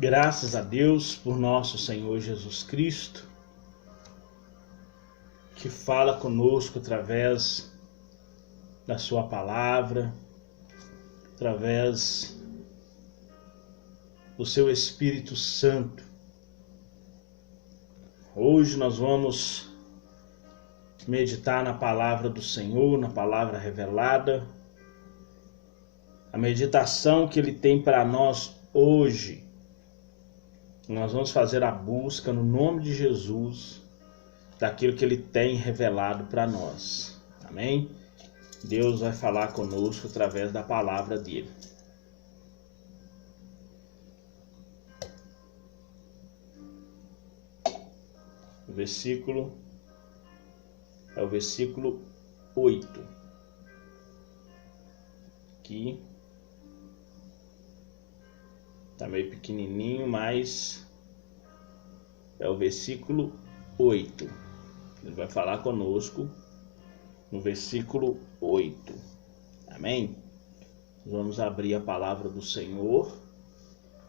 Graças a Deus por nosso Senhor Jesus Cristo, que fala conosco através da sua palavra, através do seu Espírito Santo. Hoje nós vamos meditar na palavra do Senhor, na palavra revelada, a meditação que Ele tem para nós hoje. Nós vamos fazer a busca no nome de Jesus daquilo que Ele tem revelado para nós. Amém? Deus vai falar conosco através da palavra dele. O versículo é o versículo 8. Aqui tá meio pequenininho, mas é o versículo 8. Ele vai falar conosco no versículo 8. Amém? Vamos abrir a palavra do Senhor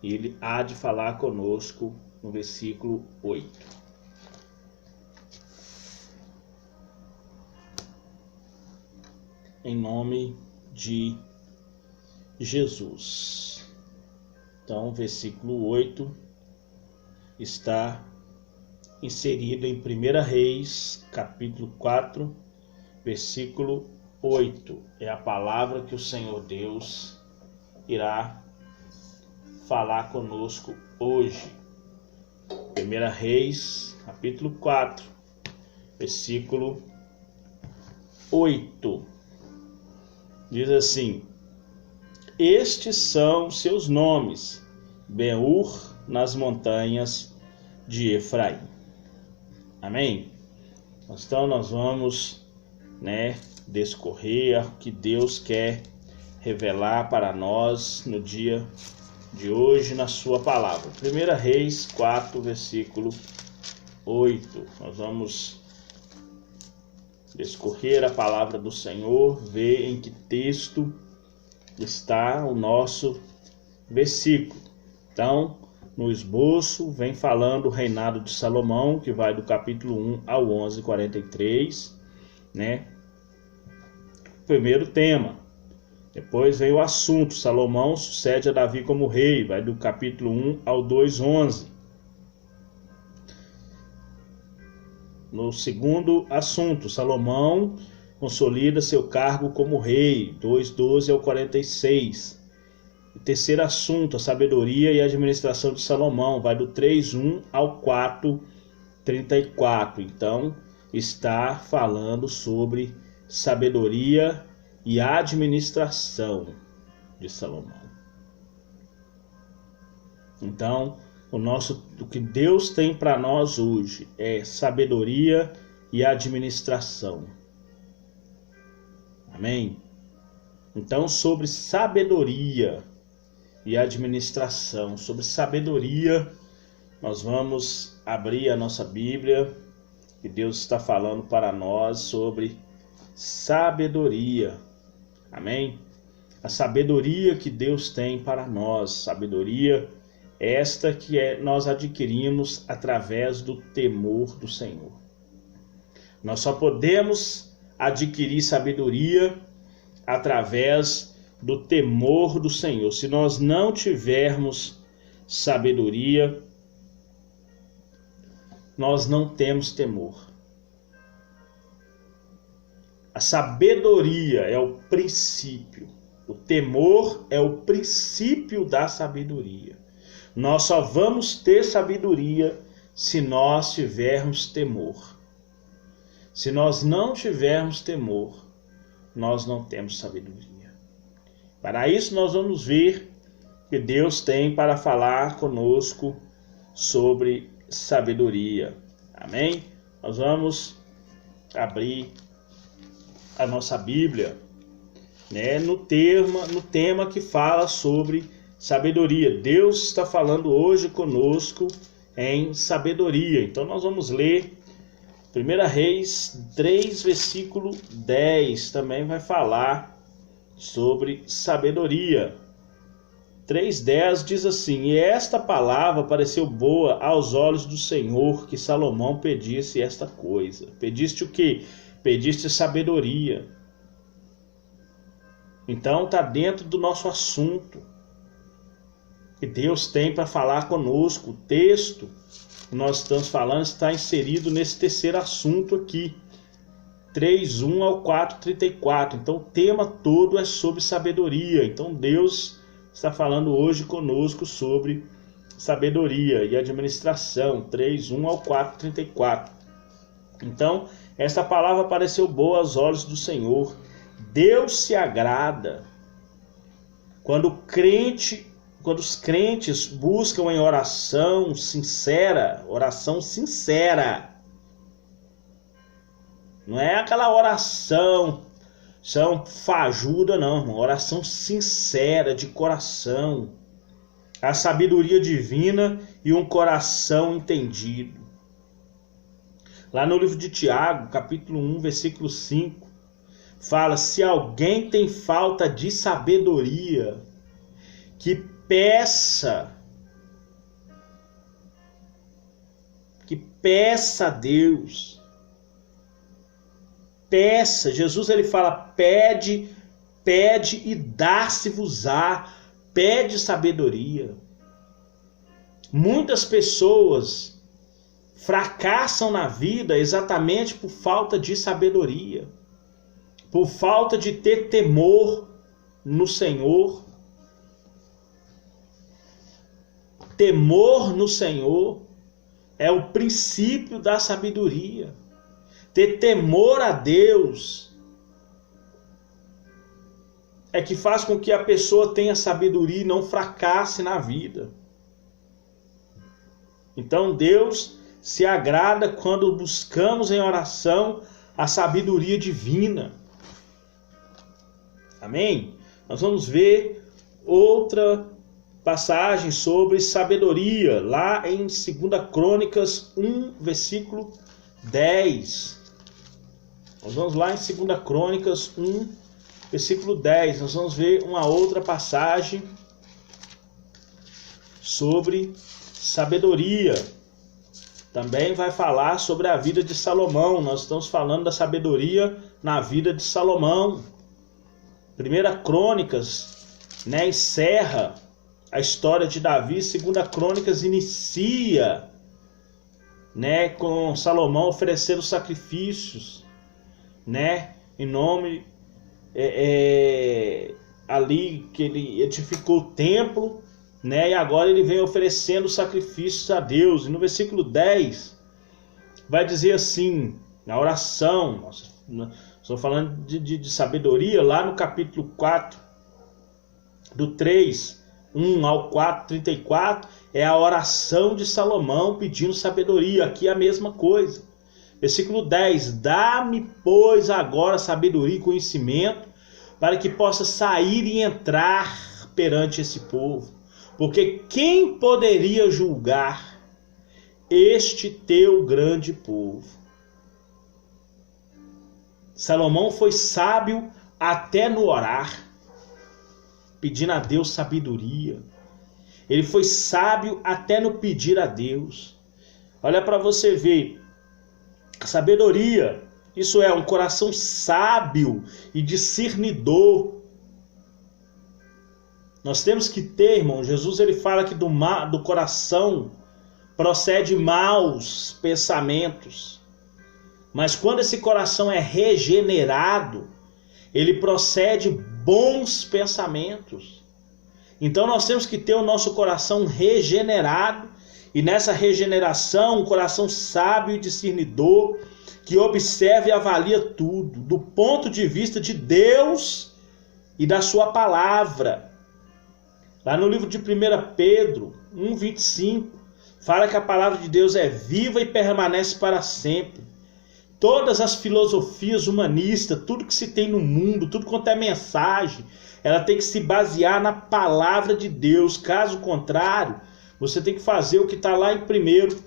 e Ele há de falar conosco no versículo 8. Em nome de Jesus. Então, o versículo 8 está inserido em 1 Reis, capítulo 4, versículo 8. É a palavra que o Senhor Deus irá falar conosco hoje. 1 Reis, capítulo 4, versículo 8. Diz assim: estes são seus nomes, Ben-Hur, nas montanhas de Efraim. Amém? Então nós vamos discorrer o que Deus quer revelar para nós no dia de hoje na sua palavra. 1 Reis 4, versículo 8. Nós vamos discorrer a palavra do Senhor, ver em que texto está o nosso versículo. Então, no esboço, vem falando o reinado de Salomão, que vai do capítulo 1 ao 11, 43, Primeiro tema. Depois vem o assunto: Salomão sucede a Davi como rei, vai do capítulo 1 ao 2, 11. No segundo assunto, Salomão consolida seu cargo como rei, 2:12 ao 46. O terceiro assunto, a sabedoria e a administração de Salomão, vai do 3:1 ao 4:34. Então, está falando sobre sabedoria e administração de Salomão. Então, o que Deus tem para nós hoje é sabedoria e administração. Amém? Então, sobre sabedoria e administração, sobre sabedoria, nós vamos abrir a nossa Bíblia, e Deus está falando para nós sobre sabedoria. Amém? A sabedoria que Deus tem para nós, sabedoria esta que nós adquirimos através do temor do Senhor. Nós só podemos adquirir sabedoria através do temor do Senhor. Se nós não tivermos sabedoria, nós não temos temor. A sabedoria é o princípio. O temor é o princípio da sabedoria. Nós só vamos ter sabedoria se nós tivermos temor. Se nós não tivermos temor, nós não temos sabedoria. Para isso nós vamos ver que Deus tem para falar conosco sobre sabedoria. Amém? Nós vamos abrir a nossa Bíblia, no tema que fala sobre sabedoria. Deus está falando hoje conosco em sabedoria. Então nós vamos ler 1 Reis 3, versículo 10, também vai falar sobre sabedoria. 3:10 diz assim: E esta palavra pareceu boa aos olhos do Senhor, que Salomão pedisse esta coisa. Pediste o quê? Pediste sabedoria. Então está dentro do nosso assunto que Deus tem para falar conosco. O texto que nós estamos falando está inserido nesse terceiro assunto aqui, 3:1 ao 4:34. Então o tema todo é sobre sabedoria. Então Deus está falando hoje conosco sobre sabedoria e administração, 3:1 ao 4:34. Então, esta palavra pareceu boa aos olhos do Senhor. Deus se agrada quando os crentes buscam em oração sincera. Não é aquela oração fajuda, não, irmão. Oração sincera, de coração. A sabedoria divina e um coração entendido. Lá no livro de Tiago, capítulo 1, versículo 5, fala: se alguém tem falta de sabedoria, que peça a Deus. Peça. Jesus ele fala: pede e dá-se-vos-á. Pede sabedoria. Muitas pessoas fracassam na vida exatamente por falta de sabedoria, por falta de ter temor no Senhor. Temor no Senhor é o princípio da sabedoria. Ter temor a Deus é que faz com que a pessoa tenha sabedoria e não fracasse na vida. Então Deus se agrada quando buscamos em oração a sabedoria divina. Amém? Nós vamos ver outra passagem sobre sabedoria, lá em 2 Crônicas 1, versículo 10. Nós vamos lá em 2 Crônicas 1, versículo 10. Nós vamos ver uma outra passagem sobre sabedoria. Também vai falar sobre a vida de Salomão. Nós estamos falando da sabedoria na vida de Salomão. 1 Crônicas, encerra a história de Davi. 2 Crônicas inicia, com Salomão oferecendo sacrifícios, em nome ali que ele edificou o templo, e agora ele vem oferecendo sacrifícios a Deus. E no versículo 10 vai dizer assim, na oração, estou falando de sabedoria, lá no capítulo 4, do 3:1 ao 4:34, é a oração de Salomão pedindo sabedoria. Aqui é a mesma coisa. Versículo 10: dá-me, pois, agora sabedoria e conhecimento, para que possa sair e entrar perante esse povo. Porque quem poderia julgar este teu grande povo? Salomão foi sábio até no orar, pedindo a Deus sabedoria. Ele foi sábio até no pedir a Deus. Olha para você ver, a sabedoria, isso é um coração sábio e discernidor. Nós temos que ter, irmão, Jesus ele fala que do coração procede maus pensamentos. Mas quando esse coração é regenerado, ele procede bons pensamentos. Então nós temos que ter o nosso coração regenerado, e nessa regeneração um coração sábio e discernidor, que observa e avalia tudo do ponto de vista de Deus e da sua palavra. Lá no livro de 1 Pedro 1:25, fala que a palavra de Deus é viva e permanece para sempre. Todas as filosofias humanistas, tudo que se tem no mundo, tudo quanto é mensagem, ela tem que se basear na palavra de Deus. Caso contrário, você tem que fazer o que está lá em 1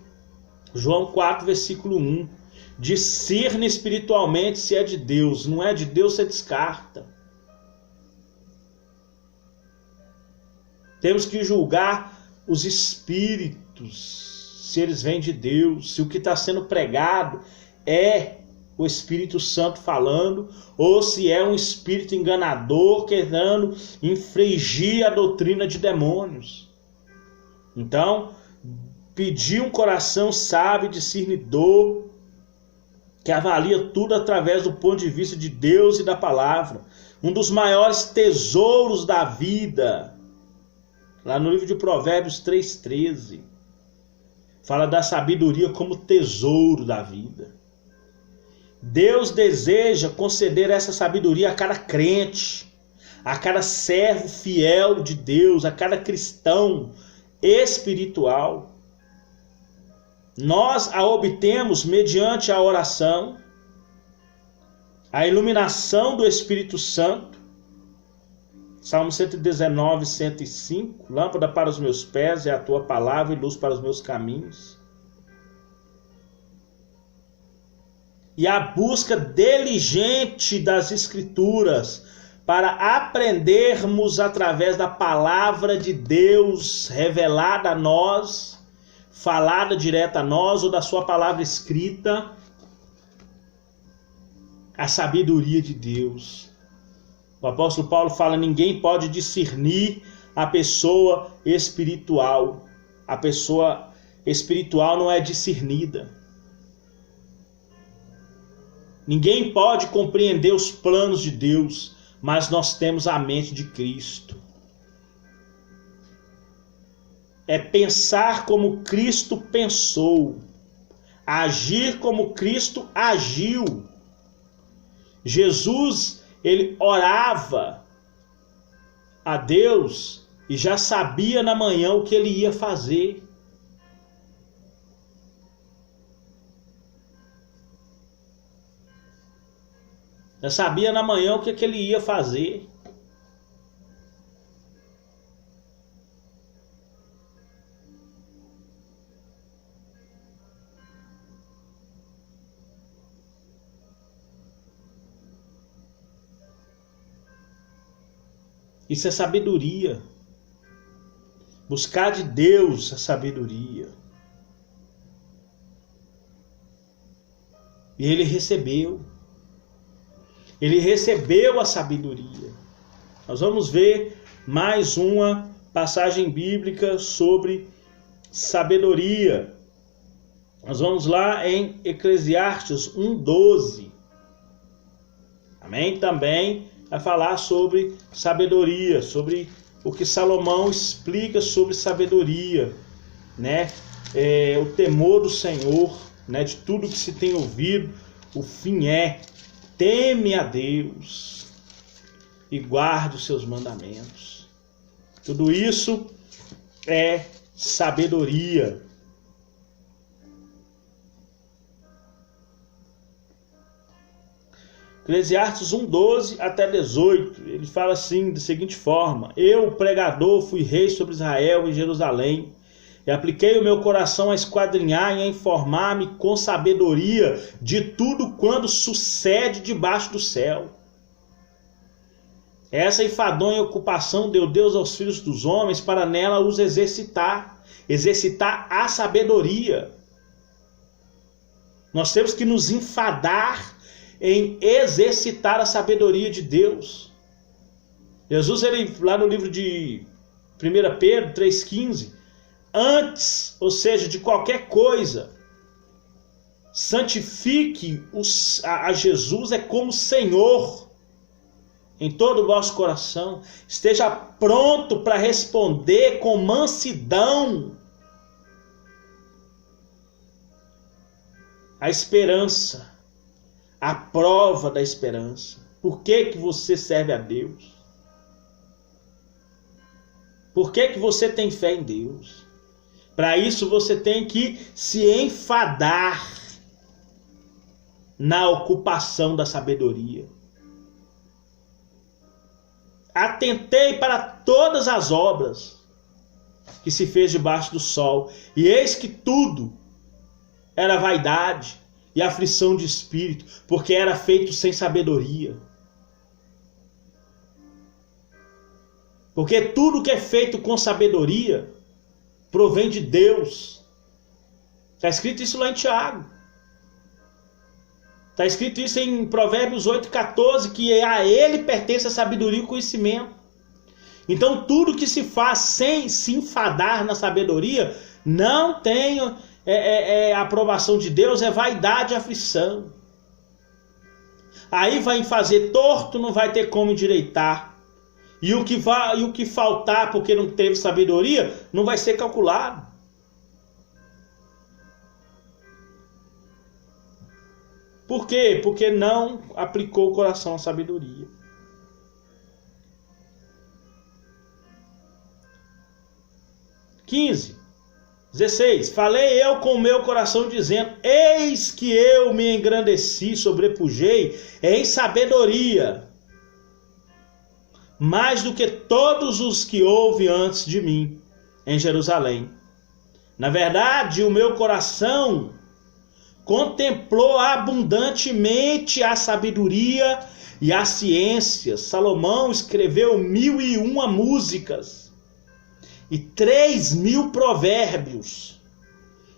João 4, versículo 1. Discerne espiritualmente se é de Deus. Não é de Deus, você descarta. Temos que julgar os espíritos, se eles vêm de Deus, se o que está sendo pregado é o Espírito Santo falando, ou se é um espírito enganador querendo infringir a doutrina de demônios. Então, pedir um coração sábio e discernidor, que avalia tudo através do ponto de vista de Deus e da palavra. Um dos maiores tesouros da vida, lá no livro de Provérbios 3,13, fala da sabedoria como tesouro da vida. Deus deseja conceder essa sabedoria a cada crente, a cada servo fiel de Deus, a cada cristão espiritual. Nós a obtemos mediante a oração, a iluminação do Espírito Santo. Salmo 119, 105. Lâmpada para os meus pés é a tua palavra e luz para os meus caminhos. E a busca diligente das Escrituras para aprendermos através da palavra de Deus revelada a nós, falada direta a nós, ou da sua palavra escrita, a sabedoria de Deus. O apóstolo Paulo fala: ninguém pode discernir a pessoa espiritual. A pessoa espiritual não é discernida. Ninguém pode compreender os planos de Deus, mas nós temos a mente de Cristo. É pensar como Cristo pensou, agir como Cristo agiu. Jesus, ele orava a Deus e já sabia na manhã o que ele ia fazer. Já sabia na manhã o que ele ia fazer. Isso é sabedoria. Buscar de Deus a sabedoria. E ele recebeu. Ele recebeu a sabedoria. Nós vamos ver mais uma passagem bíblica sobre sabedoria. Nós vamos lá em Eclesiastes 1:12. Amém? Também vai falar sobre sabedoria, sobre o que Salomão explica sobre sabedoria, né? O temor do Senhor, né? De tudo que se tem ouvido, o fim é: teme a Deus e guarde os seus mandamentos. Tudo isso é sabedoria. Eclesiastes 1:12 até 18, ele fala assim, da seguinte forma: eu, pregador, fui rei sobre Israel e Jerusalém, e apliquei o meu coração a esquadrinhar e a informar-me com sabedoria de tudo quanto sucede debaixo do céu. Essa enfadonha ocupação deu Deus aos filhos dos homens para nela os exercitar a sabedoria. Nós temos que nos enfadar em exercitar a sabedoria de Deus. Jesus, ele, lá no livro de 1 Pedro 3,15, antes, ou seja, de qualquer coisa, santifique a Jesus como Senhor em todo o vosso coração. Esteja pronto para responder com mansidão a esperança, a prova da esperança. Por que você serve a Deus? Por que você tem fé em Deus? Para isso você tem que se enfadar na ocupação da sabedoria. Atentei para todas as obras que se fez debaixo do sol, e eis que tudo era vaidade e aflição de espírito, porque era feito sem sabedoria. Porque tudo que é feito com sabedoria provém de Deus. Está escrito isso lá em Tiago. Está escrito isso em Provérbios 8,14, que a ele pertence a sabedoria e o conhecimento. Então tudo que se faz sem se enfadar na sabedoria não tem aprovação de Deus, é vaidade e aflição. Aí vai fazer torto, não vai ter como endireitar. E o que faltar porque não teve sabedoria, não vai ser calculado. Por quê? Porque não aplicou o coração à sabedoria. 16. Falei eu com o meu coração dizendo, eis que eu me engrandeci, sobrepujei em sabedoria, mais do que todos os que houve antes de mim em Jerusalém. Na verdade, o meu coração contemplou abundantemente a sabedoria e a ciência. Salomão escreveu 1001 músicas e 3.000 provérbios,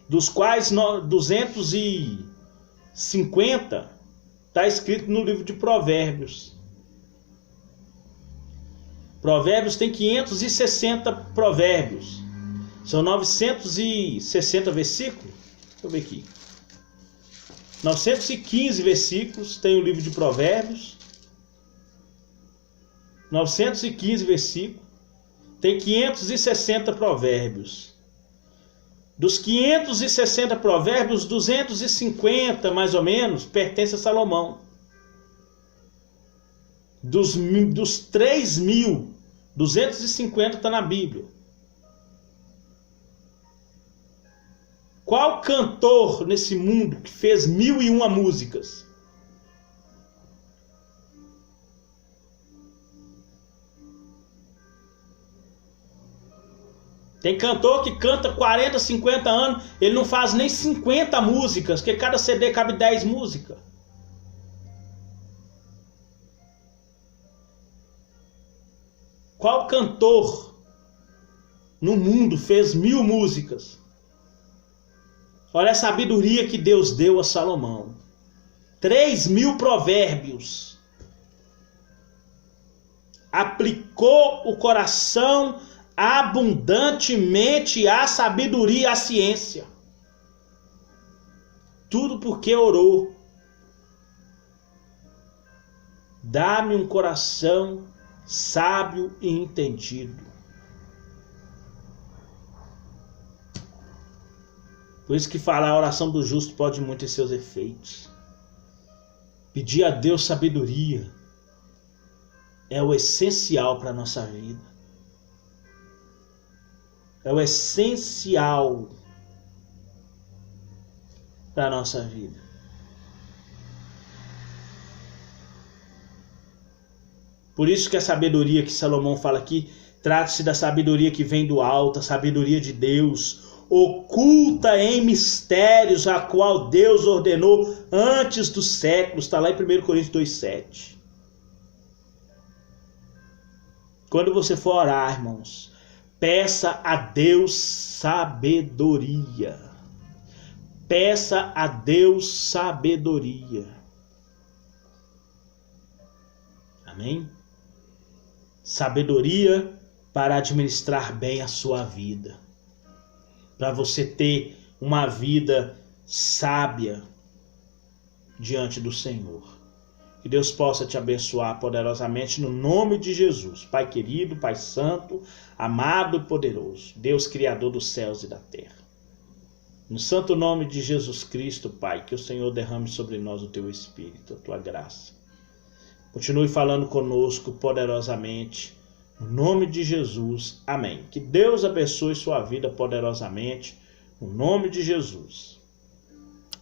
dos quais 250 está escrito no livro de Provérbios. Provérbios tem 560 provérbios. São 960 versículos. Deixa eu ver aqui. 915 versículos tem o livro de Provérbios. 915 versículos. Tem 560 provérbios. Dos 560 provérbios, 250 mais ou menos pertence a Salomão. Dos 3.000, 250 está na Bíblia. Qual cantor nesse mundo que fez 1001 músicas? Tem cantor que canta 40, 50 anos, ele não faz nem 50 músicas, porque cada CD cabe 10 músicas. Qual cantor no mundo fez 1000 músicas? Olha a sabedoria que Deus deu a Salomão. 3.000 provérbios. Aplicou o coração abundantemente à sabedoria e à ciência. Tudo porque orou. Dá-me um coração sábio e entendido. Por isso que falar a oração do justo pode muito ter seus efeitos. Pedir a Deus sabedoria é o essencial para a nossa vida. É o essencial para a nossa vida. Por isso que a sabedoria que Salomão fala aqui, trata-se da sabedoria que vem do alto, a sabedoria de Deus, oculta em mistérios, a qual Deus ordenou antes dos séculos. Está lá em 1 Coríntios 2,7. Quando você for orar, irmãos, peça a Deus sabedoria. Peça a Deus sabedoria. Amém? Sabedoria para administrar bem a sua vida. Para você ter uma vida sábia diante do Senhor. Que Deus possa te abençoar poderosamente no nome de Jesus. Pai querido, Pai santo, amado e poderoso. Deus criador dos céus e da terra. No santo nome de Jesus Cristo, Pai, que o Senhor derrame sobre nós o teu Espírito, a tua graça. Continue falando conosco poderosamente. No nome de Jesus. Amém. Que Deus abençoe sua vida poderosamente. No nome de Jesus.